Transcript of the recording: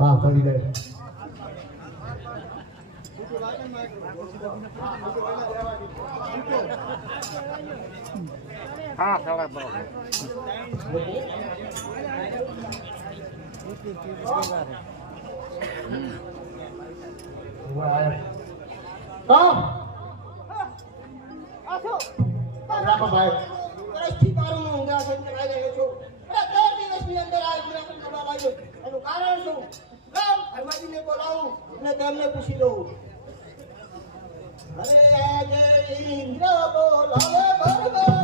હા કરી દે હા ચાલે બરોબર ભાઈ વર્ષથી તારું ઊંઘા છે કે ભાઈ રહ્યો છું અરે 10 દિવસની અંદર આ ગુનાખોર કરવા લાગ્યો એનું કારણ શું લાવ હરવાજીને બોલાવું અને તેમને પૂછી લઉં અરે આજે ઇન્દ્ર બોલાવે ભરવા